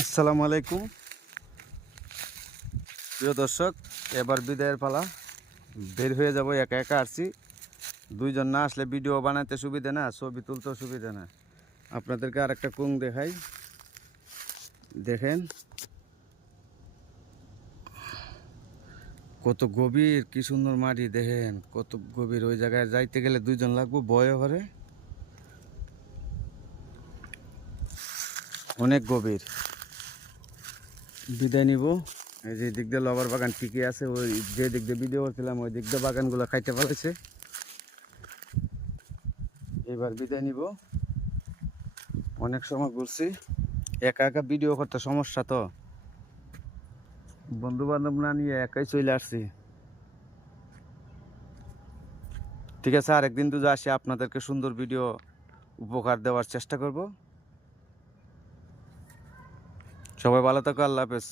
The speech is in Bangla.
আসসালামু আলাইকুম প্রিয় দর্শক, এবার বিদায়ের পালা। বের হয়ে যাব, একা একা আসছি। দুইজন না আসলে ভিডিও বানাতে সুবিধা না, ছবি তুলতেও সুবিধা না। আপনাদেরকে আরেকটা কুং দেখাই, দেখেন কত গভীর, কি সুন্দর মাটি দেখেন কত গভীর। ওই জায়গায় যাইতে গেলে দুইজন লাগবো, ভয় করে, অনেক গভীর। বিদায় নিব। এই যে দিক দিয়ে লবার বাগান ঠিকই আছে, ওই যে দিক দিয়ে ভিডিও করছিলাম ওই দিক দিয়ে বাগানগুলো খাইতে পারছে। এবার বিদায় নিব। অনেক সময় ঘুরছি, একা একা ভিডিও করতে সমস্যা, তো বন্ধু বান্ধব না নিয়ে একাই চলে আসছি। ঠিক আছে, আরেকদিন দুজো আসি, আপনাদেরকে সুন্দর ভিডিও উপহার দেওয়ার চেষ্টা করব। সবাই ভালো থাকো, আল্লাহ হাফেজ।